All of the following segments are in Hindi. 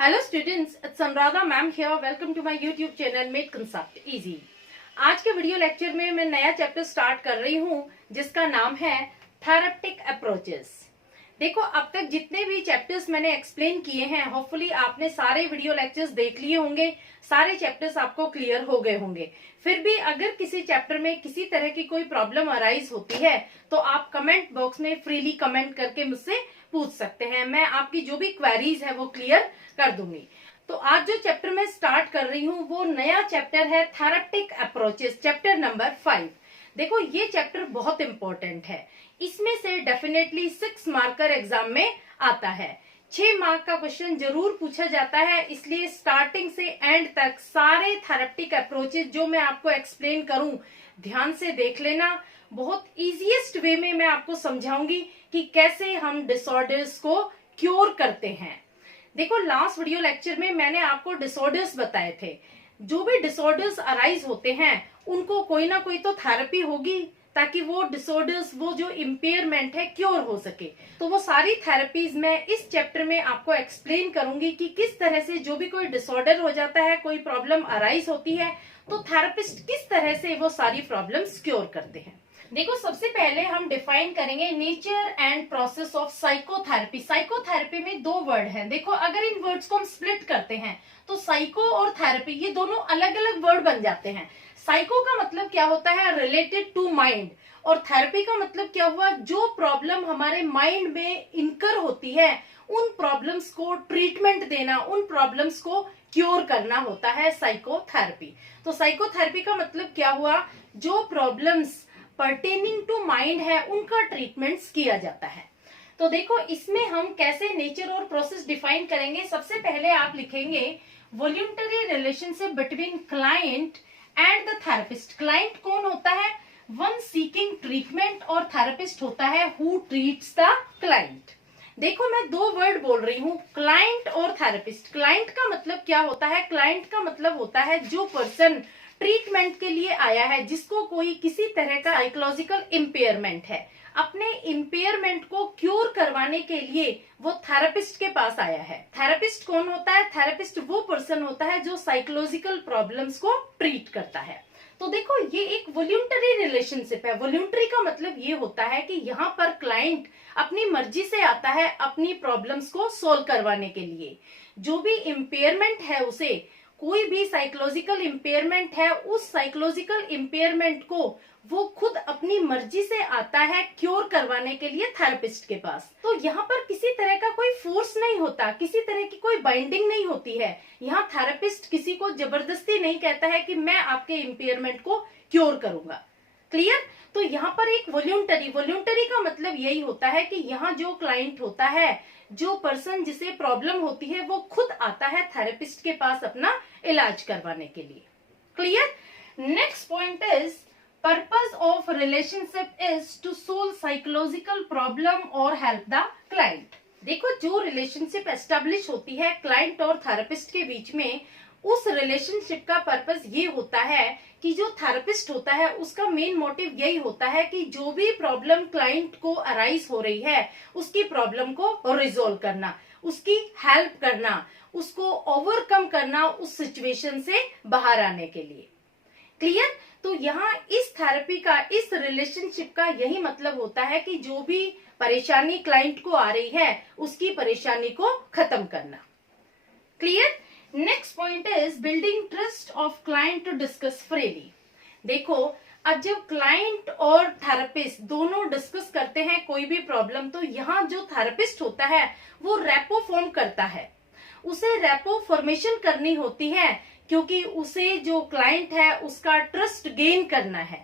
Hello students, it's Anuradha ma'am here. Welcome to my YouTube channel made concept easy. आज के वीडियो लेक्चर में मैं नया चैप्टर स्टार्ट कर रही हूँ जिसका नाम है थेरेप्टिक अप्रोचेस। देखो, अब तक जितने भी चैप्टर्स मैंने एक्सप्लेन किए हैं, होपफुली आपने सारे वीडियो लेक्चर्स देख लिए होंगे, सारे चैप्टर्स आपको क्लियर हो गए होंगे। फिर भी अगर किसी चैप्टर में किसी तरह की कोई प्रॉब्लम अराइज होती है तो आप कमेंट बॉक्स में फ्रीली कमेंट करके मुझसे पूछ सकते हैं। मैं आपकी जो भी क्वेरीज है वो क्लियर कर दूंगी। तो आज जो चैप्टर मैं स्टार्ट कर रही हूँ वो नया चैप्टर है थेरेप्टिक अप्रोचेस, चैप्टर नंबर 5। देखो, ये चैप्टर बहुत इंपॉर्टेंट है। इसमें से डेफिनेटली 6 मार्कर एग्जाम में आता है। 6 मार्क का क्वेश्चन जरूर पूछा जाता है, इसलिए स्टार्टिंग से एंड तक सारे थेरेप्टिक अप्रोचेस जो मैं आपको एक्सप्लेन करूं ध्यान से देख लेना। बहुत इजीएस्ट वे में मैं आपको समझाऊंगी कि कैसे हम डिसऑर्डर्स को क्योर करते हैं। देखो, लास्ट वीडियो लेक्चर में मैंने आपको डिसऑर्डर्स बताए थे। जो भी डिसऑर्डर्स अराइज होते हैं उनको कोई ना कोई तो थेरेपी होगी ताकि वो डिसऑर्डर्स, वो जो इम्पेयरमेंट है, क्योर हो सके। तो वो सारी थेरेपीज मैं इस चैप्टर में आपको एक्सप्लेन करूंगी कि किस तरह से जो भी कोई डिसऑर्डर हो जाता है, कोई प्रॉब्लम अराइज होती है, तो थेरेपिस्ट किस तरह से वो सारी प्रॉब्लम्स क्योर करते हैं। देखो, सबसे पहले हम डिफाइन करेंगे nature and process of psychotherapy. Psychotherapy में 2 वर्ड हैं। देखो, अगर इन वर्ड्स को हम स्प्लिट करते हैं तो साइको और थेरेपी ये दोनों अलग अलग वर्ड बन जाते हैं। साइको का मतलब क्या होता है? Related to mind. और थेरेपी का मतलब क्या हुआ? जो प्रॉब्लम हमारे माइंड में इनकर होती है उन प्रॉब्लम्स को ट्रीटमेंट देना, उन प्रॉब्लम्स को क्योर करना होता है साइकोथेरेपी। तो साइकोथेरेपी का मतलब क्या हुआ? जो प्रॉब्लम्स पर्टेनिंग टू माइंड है उनका ट्रीटमेंट्स किया जाता है। तो देखो, इसमें हम कैसे नेचर और प्रोसेस डिफाइन करेंगे। सबसे पहले आप लिखेंगे voluntary relationship between client and the therapist. Client कौन होता है? One seeking treatment. और थेरेपिस्ट होता है हु ट्रीट्स द क्लाइंट। देखो, मैं 2 वर्ड बोल रही हूँ, क्लाइंट और थेरेपिस्ट। क्लाइंट का मतलब क्या होता है? क्लाइंट का मतलब होता है जो पर्सन ट्रीटमेंट के लिए आया है, जिसको कोई किसी तरह का साइकोलॉजिकल इम्पेयरमेंट है, अपने इम्पेयरमेंट को क्योर करवाने के लिए वो थेरेपिस्ट के पास आया है। थेरेपिस्ट कौन होता है? थेरेपिस्ट वो पर्सन होता है जो साइकोलॉजिकल प्रॉब्लम्स को ट्रीट करता है। तो देखो, ये एक वॉल्यूंटरी रिलेशनशिप है। वॉल्यूंटरी का मतलब ये होता है कि यहाँ पर क्लाइंट अपनी मर्जी से आता है अपनी प्रॉब्लम्स को सोल्व करवाने के लिए। जो भी इम्पेयरमेंट है, उसे कोई भी साइकोलॉजिकल इम्पेयरमेंट है, उस साइकोलॉजिकल इम्पेयरमेंट को वो खुद अपनी मर्जी से आता है क्योर करवाने के लिए थेरेपिस्ट के पास। तो यहाँ पर किसी तरह का कोई फोर्स नहीं होता, किसी तरह की कोई बाइंडिंग नहीं होती है। यहाँ थेरेपिस्ट किसी को जबरदस्ती नहीं कहता है कि मैं आपके इम्पेयरमेंट को क्योर करूंगा। क्लियर? तो यहाँ पर एक वॉल्यूंटरी का मतलब यही होता है कि यहाँ जो क्लाइंट होता है, जो पर्सन जिसे प्रॉब्लम होती है, वो खुद आता है थेरेपिस्ट के पास अपना इलाज करवाने के लिए। Clear? Next point is purpose of relationship is to solve psychological problem और हेल्प द क्लाइंट। देखो, जो रिलेशनशिप एस्टेब्लिश होती है क्लाइंट और थेरेपिस्ट के बीच में, उस रिलेशनशिप का पर्पस ये होता है कि जो थेरेपिस्ट होता है उसका मेन मोटिव यही होता है कि जो भी प्रॉब्लम क्लाइंट को अराइज हो रही है उसकी प्रॉब्लम को रिजोल्व करना, उसकी हेल्प करना, उसको ओवरकम करना, उस सिचुएशन से बाहर आने के लिए। क्लियर? तो यहाँ इस थेरेपी का, इस रिलेशनशिप का यही मतलब होता है कि जो भी परेशानी क्लाइंट को आ रही है उसकी परेशानी को खत्म करना। Clear? Next point is building trust of client to discuss freely. देखो, अब जब क्लाइंट और थेरेपिस्ट दोनों डिस्कस करते हैं कोई भी प्रॉब्लम, तो यहाँ जो थेरेपिस्ट होता है वो रेपो फॉर्म करता है। उसे रेपो फॉर्मेशन करनी होती है क्योंकि उसे जो क्लाइंट है उसका ट्रस्ट गेन करना है।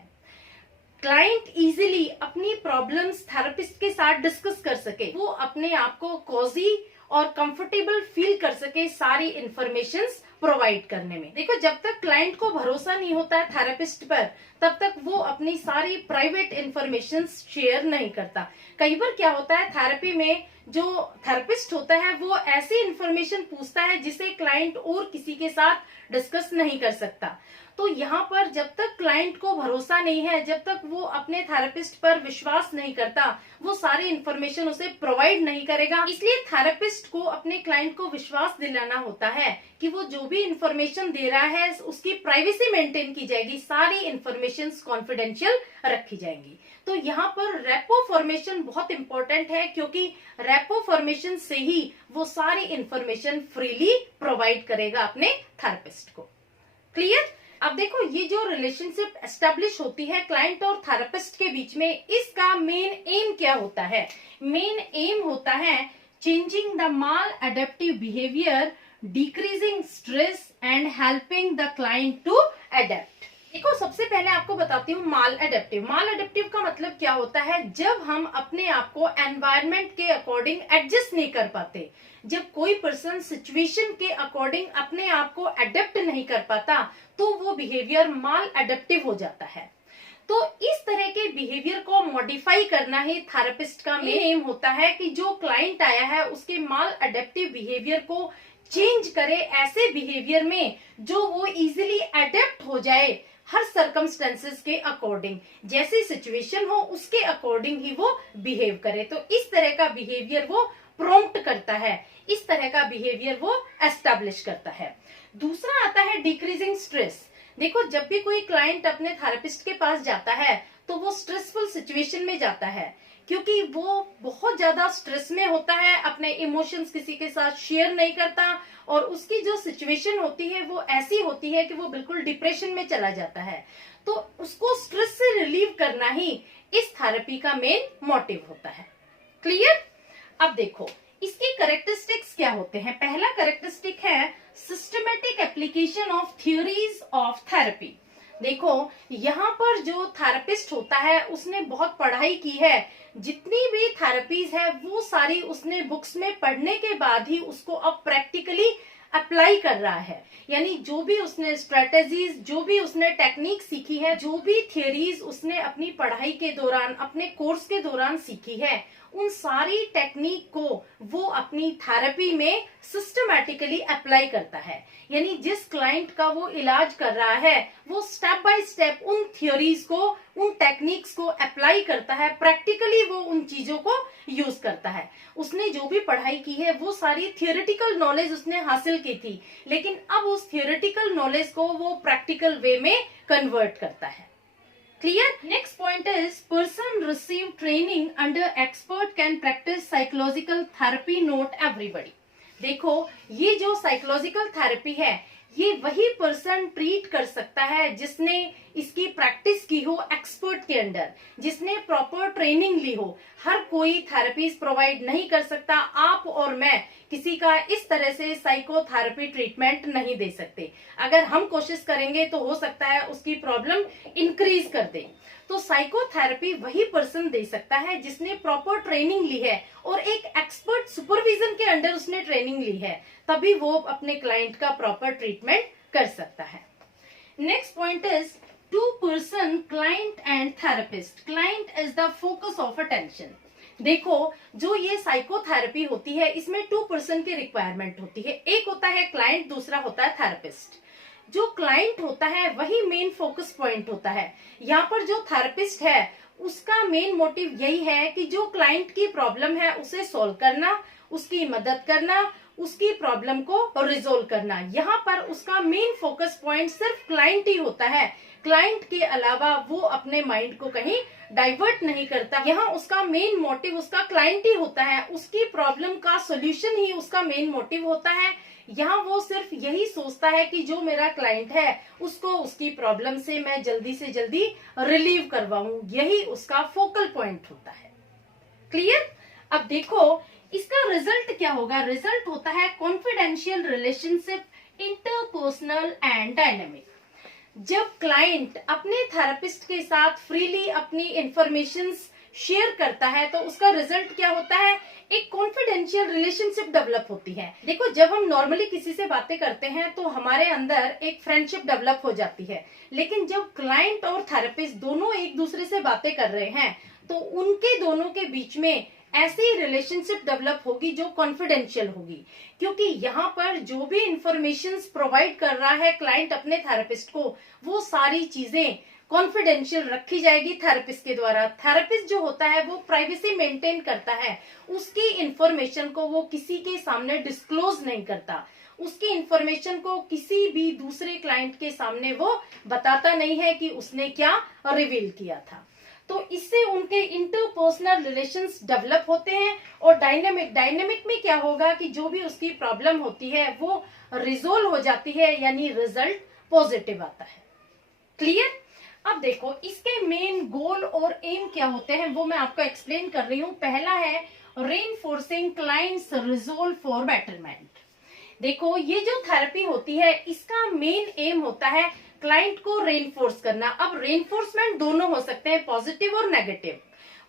क्लाइंट इजीली अपनी प्रॉब्लम्स थेरेपिस्ट के साथ डिस्कस कर सके, वो अपने आप को कोजी और कंफर्टेबल फील कर सके सारी इंफॉर्मेशंस प्रोवाइड करने में। देखो, जब तक क्लाइंट को भरोसा नहीं होता है थेरेपिस्ट पर, तब तक वो अपनी सारी प्राइवेट इंफॉर्मेशंस शेयर नहीं करता। कई बार क्या होता है, थेरेपी में जो थेरेपिस्ट होता है वो ऐसी इंफॉर्मेशन पूछता है जिसे क्लाइंट और किसी के साथ डिस्कस नहीं कर सकता। तो यहाँ पर जब तक क्लाइंट को भरोसा नहीं है, जब तक वो अपने थेरेपिस्ट पर विश्वास नहीं करता, वो सारी इंफॉर्मेशन उसे प्रोवाइड नहीं करेगा। इसलिए थेरेपिस्ट को अपने क्लाइंट को विश्वास दिलाना होता है कि वो जो भी इंफॉर्मेशन दे रहा है उसकी प्राइवेसी मेंटेन की जाएगी, सारी इंफॉर्मेशन कॉन्फिडेंशियल रखी जाएंगी। तो यहाँ पर रेपो फॉर्मेशन बहुत इंपॉर्टेंट है, क्योंकि रेपो फॉर्मेशन से ही वो सारी इंफॉर्मेशन फ्रीली प्रोवाइड करेगा अपने थेरेपिस्ट को। क्लियर? अब देखो, ये जो रिलेशनशिप एस्टेब्लिश होती है क्लाइंट और थेरेपिस्ट के बीच में, इसका मेन एम क्या होता है? मेन एम होता है changing the maladaptive behaviour, decreasing stress and helping the client to adapt. देखो, सबसे पहले आपको बताती हूँ माल एडेप्टिव। माल एडेप्टिव का मतलब क्या होता है? जब हम अपने आप को एनवायरनमेंट के अकॉर्डिंग एडजस्ट नहीं कर पाते, जब कोई पर्सन सिचुएशन के अकॉर्डिंग अपने आप को एडेप्ट नहीं कर पाता, तो वो बिहेवियर माल एडेप्टिव हो जाता है। तो इस तरह के बिहेवियर को मॉडिफाई करना ही थेरेपिस्ट का मेन एम होता है, कि जो क्लाइंट आया है उसके माल एडेप्टिव बिहेवियर को चेंज करे ऐसे बिहेवियर में जो वो इजिली एडेप्ट हो जाए हर सर्कमस्टेंसेस के अकॉर्डिंग, जैसी सिचुएशन हो उसके अकॉर्डिंग ही वो बिहेव करे। तो इस तरह का बिहेवियर वो प्रॉम्प्ट करता है, इस तरह का बिहेवियर वो एस्टैब्लिश करता है। दूसरा आता है डिक्रीजिंग स्ट्रेस। देखो, जब भी कोई क्लाइंट अपने थेरेपिस्ट के पास जाता है तो वो स्ट्रेसफुल सिचुएशन में जाता है, क्योंकि वो बहुत ज्यादा स्ट्रेस में होता है, अपने इमोशंस किसी के साथ शेयर नहीं करता, और उसकी जो सिचुएशन होती है वो ऐसी होती है कि वो बिल्कुल डिप्रेशन में चला जाता है। तो उसको स्ट्रेस से रिलीव करना ही इस थेरेपी का मेन मोटिव होता है। क्लियर? अब देखो, इसके कैरेक्टरिस्टिक्स क्या होते हैं। पहला कैरेक्टरिस्टिक है systematic application of theories of therapy. देखो, यहाँ पर जो थेरेपिस्ट होता है उसने बहुत पढ़ाई की है, जितनी भी थेरेपीज है वो सारी उसने बुक्स में पढ़ने के बाद ही उसको अब प्रैक्टिकली अप्लाई कर रहा है। यानी जो भी उसने स्ट्रेटेजीज, जो भी उसने टेक्निक सीखी है, जो भी थियरीज उसने अपनी पढ़ाई के दौरान, अपने कोर्स के दौरान सीखी है, उन सारी टेक्निक को वो अपनी थेरेपी में सिस्टमैटिकली अप्लाई करता है। यानी जिस क्लाइंट का वो इलाज कर रहा है वो स्टेप बाय स्टेप उन थियोरीज को, उन टेक्निक्स को अप्लाई करता है, प्रैक्टिकली वो उन चीजों को यूज करता है। उसने जो भी पढ़ाई की है वो सारी थियोरेटिकल नॉलेज उसने हासिल की थी, लेकिन अब उस थियोरेटिकल नॉलेज को वो प्रैक्टिकल वे में कन्वर्ट करता है। Clear? Next point is person receive training under expert can practice psychological therapy, not everybody. देखो, ये जो साइकोलॉजिकल थेरेपी है ये वही पर्सन ट्रीट कर सकता है जिसने इसकी प्रैक्टिस की हो एक्सपर्ट के अंडर, जिसने प्रॉपर ट्रेनिंग ली हो। हर कोई थेरेपीज प्रोवाइड नहीं कर सकता। आप और मैं किसी का इस तरह से साइकोथेरेपी ट्रीटमेंट नहीं दे सकते। अगर हम कोशिश करेंगे तो हो सकता है उसकी प्रॉब्लम इंक्रीज कर दे। तो साइकोथेरेपी वही पर्सन दे सकता है जिसने प्रॉपर ट्रेनिंग ली है और एक एक्सपर्ट सुपरविजन के अंडर उसने ट्रेनिंग ली है, तभी वो अपने क्लाइंट का प्रॉपर ट्रीटमेंट कर सकता है। Next point is two person client and therapist, client is the focus of attention. देखो, जो ये साइकोथेरेपी होती है इसमें टू पर्सन की रिक्वायरमेंट होती है। एक होता है क्लाइंट, दूसरा होता है थेरेपिस्ट। जो क्लाइंट होता है वही मेन फोकस पॉइंट होता है। यहाँ पर जो थेरेपिस्ट है उसका मेन मोटिव यही है कि जो क्लाइंट की प्रॉब्लम है उसे सॉल्व करना, उसकी मदद करना, उसकी प्रॉब्लम को रिजोल्व करना। यहाँ पर उसका मेन फोकस पॉइंट सिर्फ क्लाइंट ही होता है। क्लाइंट के अलावा वो अपने माइंड को कहीं डाइवर्ट नहीं करता। यहाँ उसका मेन मोटिव उसका क्लाइंट ही होता है, उसकी प्रॉब्लम का सोल्यूशन ही उसका मेन मोटिव होता है। यहाँ वो सिर्फ यही सोचता है कि जो मेरा क्लाइंट है उसको उसकी प्रॉब्लम से मैं जल्दी से जल्दी रिलीव करवाऊं, यही उसका फोकल पॉइंट होता है। क्लियर? अब देखो, इसका रिजल्ट क्या होगा। रिजल्ट होता है confidential relationship, interpersonal and dynamic. जब क्लाइंट अपने थेरेपिस्ट के साथ फ्रीली अपनी इंफॉर्मेशन शेयर करता है तो उसका रिजल्ट क्या होता है, एक कॉन्फिडेंशियल रिलेशनशिप डेवलप होती है। देखो, जब हम नॉर्मली किसी से बातें करते हैं तो हमारे अंदर एक फ्रेंडशिप डेवलप हो जाती है, लेकिन जब क्लाइंट और थेरेपिस्ट दोनों एक दूसरे से बातें कर रहे हैं तो उनके दोनों के बीच में ऐसी रिलेशनशिप डेवलप होगी जो कॉन्फिडेंशियल होगी, क्योंकि यहाँ पर जो भी इंफॉर्मेशन प्रोवाइड कर रहा है क्लाइंट अपने थेरेपिस्ट को, वो सारी चीजें कॉन्फिडेंशियल रखी जाएगी थेरेपिस्ट के द्वारा। थेरेपिस्ट जो होता है वो प्राइवेसी मेंटेन करता है, उसकी इंफॉर्मेशन को वो किसी के सामने डिस्क्लोज नहीं करता, उसकी इंफॉर्मेशन को किसी भी दूसरे क्लाइंट के सामने वो बताता नहीं है कि उसने क्या रिवील किया था। तो इससे उनके इंटरपर्सनल रिलेशंस डेवलप होते हैं। और डायनेमिक में क्या होगा कि जो भी उसकी प्रॉब्लम होती है वो रिजोल्व हो जाती है, यानी रिजल्ट पॉजिटिव आता है। क्लियर? अब देखो इसके मेन गोल और एम क्या होते हैं वो मैं आपको एक्सप्लेन कर रही हूं। पहला है reinforcing clients resolve for betterment. देखो ये जो थेरेपी होती है इसका मेन एम होता है क्लाइंट को रेनफोर्स करना। अब रेनफोर्समेंट दोनों हो सकते हैं, पॉजिटिव और नेगेटिव।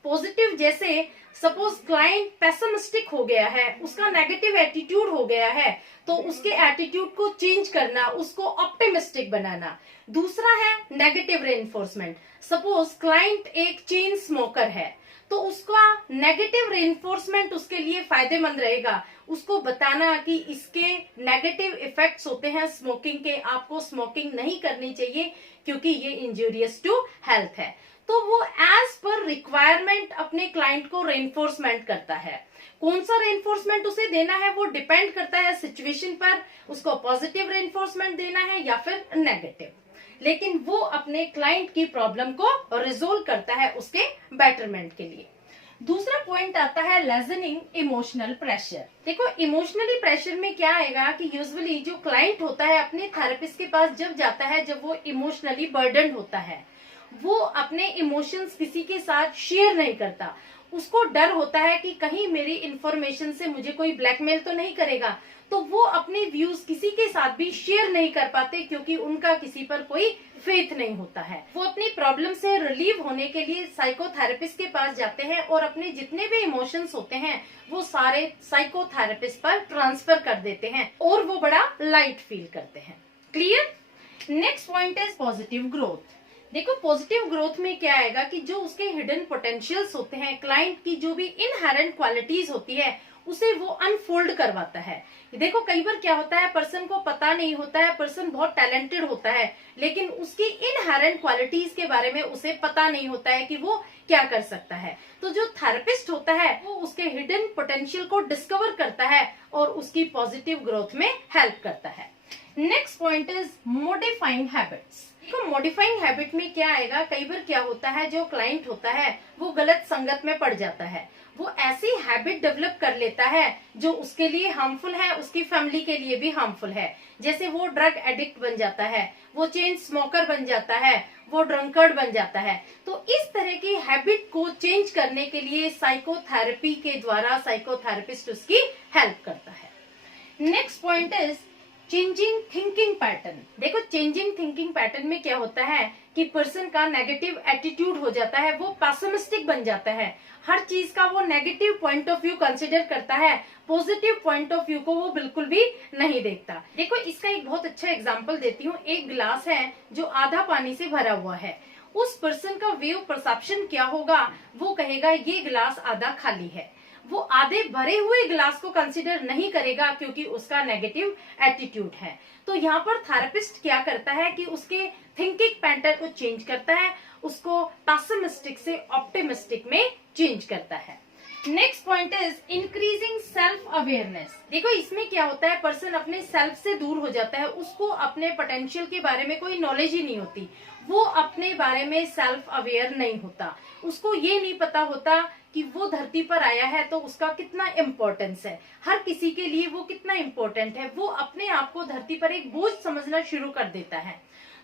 पॉजिटिव जैसे सपोज क्लाइंट पेसिमिस्टिक हो गया है, उसका नेगेटिव एटीट्यूड हो गया है, तो उसके एटीट्यूड को चेंज करना, उसको ऑप्टिमिस्टिक बनाना। दूसरा है नेगेटिव रेनफोर्समेंट। सपोज क्लाइंट एक चेन स्मोकर है, तो उसका नेगेटिव रेनफोर्समेंट उसके लिए फायदेमंद रहेगा, उसको बताना कि इसके नेगेटिव इफेक्ट्स होते हैं स्मोकिंग के, आपको स्मोकिंग नहीं करनी चाहिए क्योंकि ये इंजूरियस टू हेल्थ है। तो वो एज पर रिक्वायरमेंट अपने क्लाइंट को रेनफोर्समेंट करता है। कौन सा रेनफोर्समेंट उसे देना है वो डिपेंड करता है सिचुएशन पर, उसको पॉजिटिव रेनफोर्समेंट देना है या फिर नेगेटिव, लेकिन वो अपने क्लाइंट की प्रॉब्लम को रिजोल्व करता है उसके बेटरमेंट के लिए। दूसरा पॉइंट आता है लेसनिंग इमोशनल प्रेशर। देखो इमोशनली प्रेशर में क्या आएगा कि यूजुअली जो क्लाइंट होता है अपने थेरेपिस्ट के पास जब जाता है, जब वो इमोशनली बर्डन होता है, वो अपने इमोशंस किसी के साथ शेयर नहीं करता। उसको डर होता है कि कहीं मेरी इंफॉर्मेशन से मुझे कोई ब्लैकमेल तो नहीं करेगा, तो वो अपने व्यूज किसी के साथ भी शेयर नहीं कर पाते क्योंकि उनका किसी पर कोई फेथ नहीं होता है। वो अपनी प्रॉब्लम से रिलीव होने के लिए साइकोथेरेपिस्ट के पास जाते हैं और अपने जितने भी इमोशंस होते हैं वो सारे साइकोथेरेपिस्ट पर ट्रांसफर कर देते हैं और वो बड़ा लाइट फील करते हैं। Clear? Next point is positive growth. देखो पॉजिटिव ग्रोथ में क्या आएगा कि जो उसके हिडन पोटेंशियल्स होते हैं, क्लाइंट की जो भी इनहेरेंट क्वालिटीज होती है उसे वो अनफोल्ड करवाता है। देखो कई बार क्या होता है, पर्सन को पता नहीं होता है, पर्सन बहुत टैलेंटेड होता है, लेकिन उसकी इनहेरेंट क्वालिटीज के बारे में उसे पता नहीं होता है कि वो क्या कर सकता है। तो जो थेरेपिस्ट होता है वो उसके हिडन पोटेंशियल को डिस्कवर करता है और उसकी पॉजिटिव ग्रोथ में हेल्प करता है। Next point is modifying habits. तो मॉडिफाइंग हैबिट में क्या आएगा, कई बार क्या होता है जो क्लाइंट होता है वो गलत संगत में पड़ जाता है, वो ऐसी हैबिट डेवलप कर लेता है जो उसके लिए हार्मफुल है, उसकी फैमिली के लिए भी हार्मफुल है। जैसे वो ड्रग एडिक्ट बन जाता है, वो चेन स्मोकर बन जाता है, वो ड्रंकर्ड बन जाता है। तो इस तरह की हैबिट को चेंज करने के लिए साइकोथेरेपी के द्वारा साइकोथेरेपिस्ट उसकी हेल्प करता है। Next point is changing thinking pattern. देखो चेंजिंग थिंकिंग पैटर्न में क्या होता है कि पर्सन का नेगेटिव एटीट्यूड हो जाता है, वो पेसिमिस्टिक बन जाता है, हर चीज का वो negative point of view consider करता है, पॉजिटिव पॉइंट ऑफ व्यू को वो बिल्कुल भी नहीं देखता। देखो इसका एक बहुत अच्छा एग्जांपल देती हूँ। एक गिलास है जो आधा पानी से भरा हुआ है, उस पर्सन का वे ऑफ परसेप्शन क्या होगा, वो कहेगा ये गिलास आधा खाली है, वो आधे भरे हुए गिलास को कंसिडर नहीं करेगा क्योंकि उसका नेगेटिव एटीट्यूड है। तो यहाँ पर थेरेपिस्ट क्या करता है कि उसके थिंकिंग पैटर्न को चेंज करता है, उसको पेसिमिस्टिक से ऑप्टिमिस्टिक में चेंज करता है। Next point is increasing self awareness. देखो इसमें क्या होता है, पर्सन अपने सेल्फ से दूर हो जाता है, उसको अपने पोटेंशियल के बारे में कोई नॉलेज ही नहीं होती, वो अपने बारे में सेल्फ अवेयर नहीं होता, उसको ये नहीं पता होता कि वो धरती पर आया है तो उसका कितना इम्पोर्टेंस है, हर किसी के लिए वो कितना इम्पोर्टेंट है। वो अपने आप को धरती पर एक बोझ समझना शुरू कर देता है।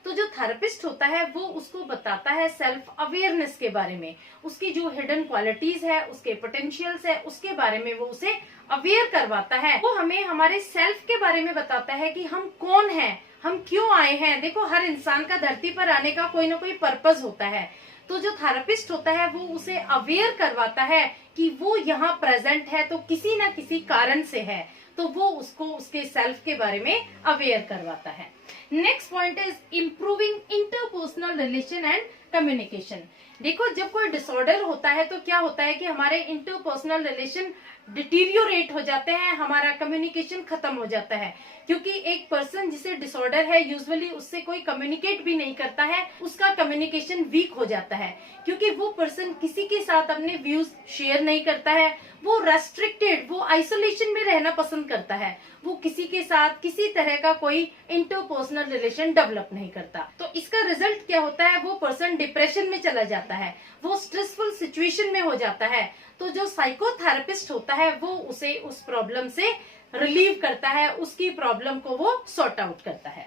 तो जो थेरेपिस्ट होता है वो उसको बताता है सेल्फ अवेयरनेस के बारे में, उसकी जो हिडन क्वालिटीज है, उसके पोटेंशियल्स है, उसके बारे में वो उसे अवेयर करवाता है। वो हमें हमारे सेल्फ के बारे में बताता है कि हम कौन हैं, हम क्यों आए हैं। देखो हर इंसान का धरती पर आने का कोई ना कोई पर्पस होता है, तो जो थेरेपिस्ट होता है वो उसे अवेयर करवाता है कि वो यहाँ प्रेजेंट है तो किसी ना किसी कारण से है। तो वो उसको उसके सेल्फ के बारे में अवेयर करवाता है। Next point is improving interpersonal relation and communication. देखो, जब कोई डिसऑर्डर होता है तो क्या होता है कि हमारे इंटरपर्सनल रिलेशन डिटीरियोरेट हो जाते हैं, हमारा कम्युनिकेशन खत्म हो जाता है, क्योंकि एक पर्सन जिसे डिसऑर्डर है यूजुअली उससे कोई कम्युनिकेट भी नहीं करता है, उसका कम्युनिकेशन वीक हो जाता है, क्योंकि वो पर्सन किसी के साथ अपने व्यूज शेयर नहीं करता है, वो रेस्ट्रिक्टेड, वो आइसोलेशन में रहना पसंद करता है, वो किसी के साथ किसी तरह का कोई इंटरपर्सनल रिलेशन डेवलप नहीं करता। तो इसका रिजल्ट क्या होता है, वो पर्सन डिप्रेशन में चला जाता है, वो स्ट्रेसफुल सिचुएशन में हो जाता है। तो जो साइकोथेरेपिस्ट होता है वो उसे उस प्रॉब्लम से रिलीव करता है, उसकी प्रॉब्लम को वो सॉर्ट आउट करता है।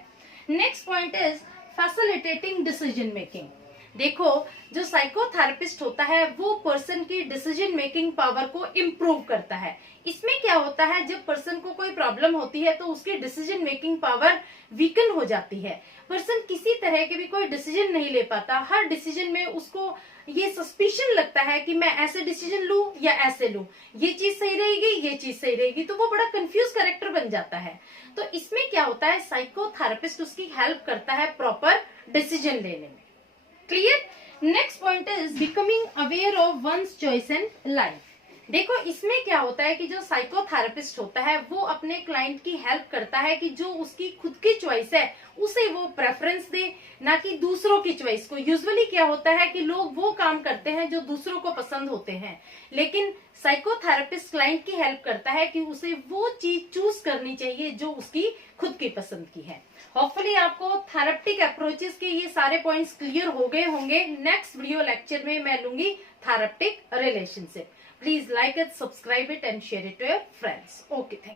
Next point is facilitating decision making. देखो, जो साइकोथेरेपिस्ट होता है वो पर्सन की डिसीजन मेकिंग पावर को इम्प्रूव करता है। इसमें क्या होता है, जब पर्सन को कोई प्रॉब्लम होती है तो उसकी डिसीजन मेकिंग पावर वीकन हो जाती है, पर्सन किसी तरह के भी कोई डिसीजन नहीं ले पाता, हर डिसीजन में उसको ये सस्पिशन लगता है कि मैं ऐसे डिसीजन लूं या ऐसे लूं, ये चीज सही रहेगी, ये चीज सही रहेगी, तो वो बड़ा कंफ्यूज कैरेक्टर बन जाता है। तो इसमें क्या होता है, साइकोथेरेपिस्ट उसकी हेल्प करता है प्रॉपर डिसीजन लेने में। Clear? Next point is becoming aware of one's choice in life. देखो, इसमें क्या होता है कि जो साइकोथेरेपिस्ट होता है वो अपने क्लाइंट की हेल्प करता है कि जो उसकी खुद की चॉइस है उसे वो प्रेफरेंस दे, ना कि दूसरों की चॉइस को। यूजुअली क्या होता है कि लोग वो काम करते हैं जो दूसरों को पसंद होते हैं, लेकिन साइकोथेरेपिस्ट क्लाइंट की हेल्प करता है कि उसे वो चीज चूज करनी चाहिए जो उसकी खुद की पसंद की है। होपफुली आपको थेरेप्टिक अप्रोचेस के ये सारे पॉइंट्स क्लियर हो गए होंगे। नेक्स्ट वीडियो लेक्चर में मैं लूंगी थेरेप्टिक relationship. Please like it, subscribe it and share it to your friends. Okay, thank you.